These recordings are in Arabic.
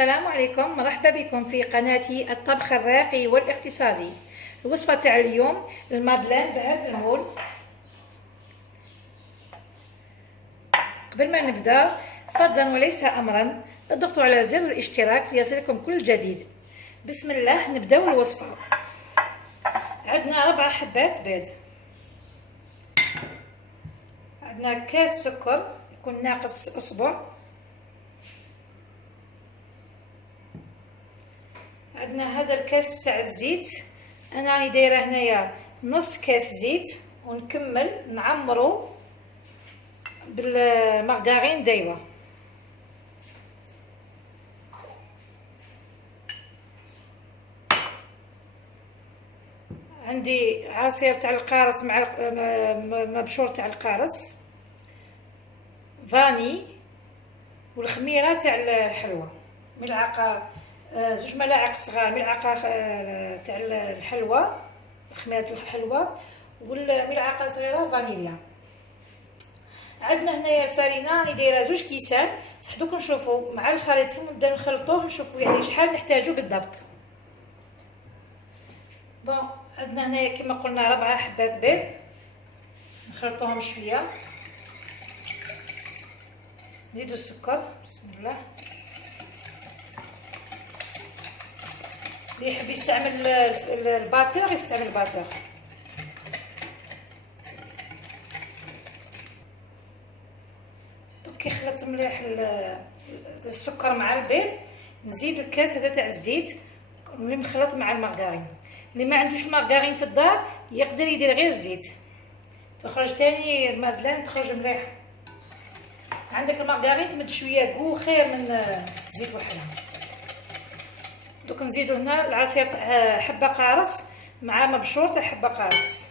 السلام عليكم، مرحبا بكم في قناتي الطبخ الراقي والاقتصادي. الوصفة تاع اليوم المادلين بهذا المول. قبل ما نبدا فضلا وليس امرا اضغطوا على زر الاشتراك ليصلكم كل جديد. بسم الله نبداو الوصفة. عندنا 4 حبات بيض، عندنا كاس سكر يكون ناقص اصبع، عندنا هذا الكاس تاع الزيت، انا راني دايره هنايا نص كاس زيت، ونكمل نعمرو بالمارغرين دايبه. عندي عصير تاع القارص مع مبشور تاع القارص، فاني، والخميره تاع الحلوى، ملعقه 2 ملاعق صغار، ملعقه تاع الحلوى، خميره الحلوى، والملعقه صغيره فانيليا. عندنا هنايا الفرينه راني دايره 2 كيسان، بصح دوك نشوفوا مع الخليط فين نبداو نخلطوه، نشوفوا يعني شحال نحتاجو بالضبط. بون عندنا هنايا كما قلنا 4 حبات بيض، نخلطوهم شويه، نزيدو السكر. بسم الله. اللي يحب يستعمل الباتور يستعمل الباتور. كي خلطت مليح السكر مع البيض، نزيد الكاس هذا تاع الزيت اللي مخلط مع المارغرين. اللي ما عندوش المارغرين في الدار يقدر يدير غير الزيت، تخرج تاني المادلين تخرج مليح. عندك المارغرين تمد شويه كو خير من الزيت وحده. دوك نزيدو هنا العصير تاع حبه قارص مع مبشور تاع حبه قارص،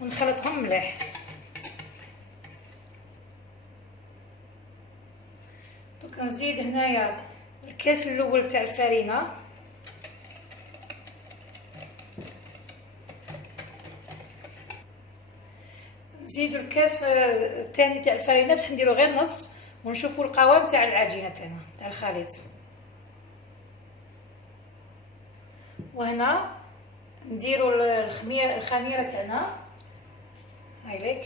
ونخلطهم مليح. دوك نزيد هنايا الكاس الاول تاع الفرينه، نزيدو الكاس الثاني تاع الفرينه باش نديرو غير نص، ونشوفوا القوام تاع العجينه تاعنا تاع الخليط. وهنا نديرو الخميره تاعنا، هايليك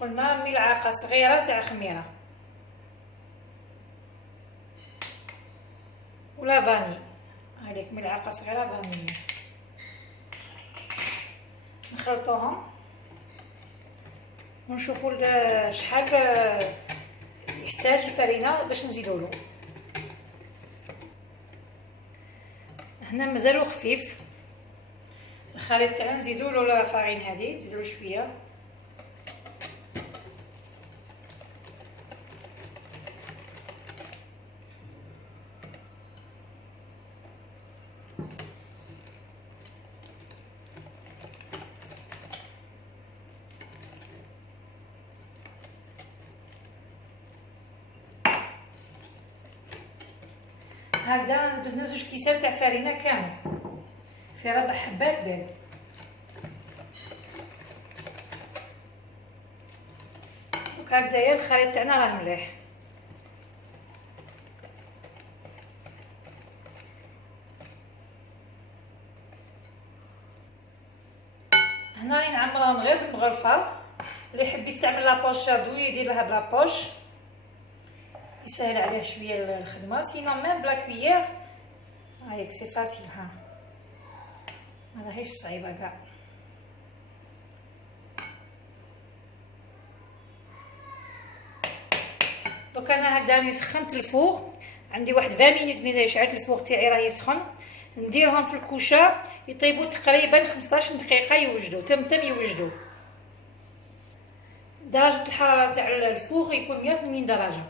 قلنا ملعقه صغيره تاع خميره ولا فاني، هايليك ملعقه صغيره فاني. نخلطوهم ونشوفوا شحال يحتاج الفرينه باش نزيدو له. هنا مازالو خفيف الخليط تاعنا، نزيدو له لا فارين هذه، نزيدو شويه. هكذا درنا 2 كيسان تاع فرينه كامل في 4 حبات بيض. دوك هكذايا الخليط تاعنا راه مليح. هنا راني نعمرهم غير بالمغرفه، اللي يحب يستعمل لابوش شادو يدير لها بلابوش، يسهل عليه شويه الخدمه. سينو ميم بلا كويير هايك سي فاسيل. ها مراهيش صعيبه كاع. دوك انا هكذا راني سخنت الفوغ، عندي واحد 20 مينوت ملي شعلت الفوغ تاعي راه يسخن. نديرهم في الكوشه يطيبوا تقريبا 15 دقيقه، يوجدوا تم يوجدوا. درجه الحراره تاع الفوغ يكون 180 درجه.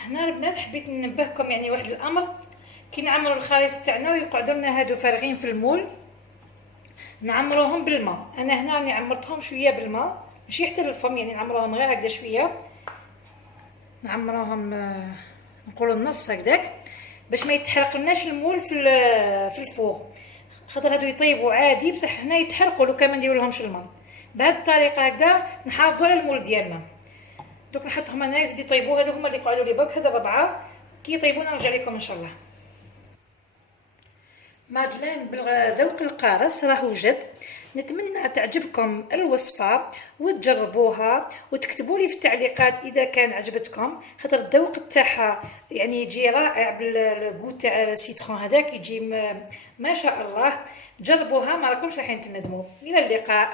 هنا البنات حبيت ننبهكم يعني واحد الامر، كي نعمروا الخليط تاعنا ويقعدوا لنا هادو فارغين في المول نعمروهم بالماء. انا هنا راني عمرتهم شويه بالماء ماشي حتى للفم، يعني نعمروهم غير هكذا شويه، نعمروهم نقولوا النص هكذاك باش ما يتحرقلناش المول في الفوغ، خاطر هادو يطيبوا عادي بصح هنا يتحرقوا لو كان ما نديروا لهمش الماء. بهذه الطريقه هكذا نحافظوا على المول ديالنا. دوك نحطهم انا يزيد يطيبوا. هادو هما اللي قعدوا لي برك، هذا 4 كي يطيبوا نرجع لكم ان شاء الله. ماجلين بالذوق القارص راه وجد. نتمنى تعجبكم الوصفه وتجربوها وتكتبوا لي في التعليقات اذا كان عجبتكم، خاطر الذوق تاعها يعني يجي رائع بالغو تاع السيترون هذاك يجي ما شاء الله. جربوها ما راكمش رايحين تندموا. الى اللقاء.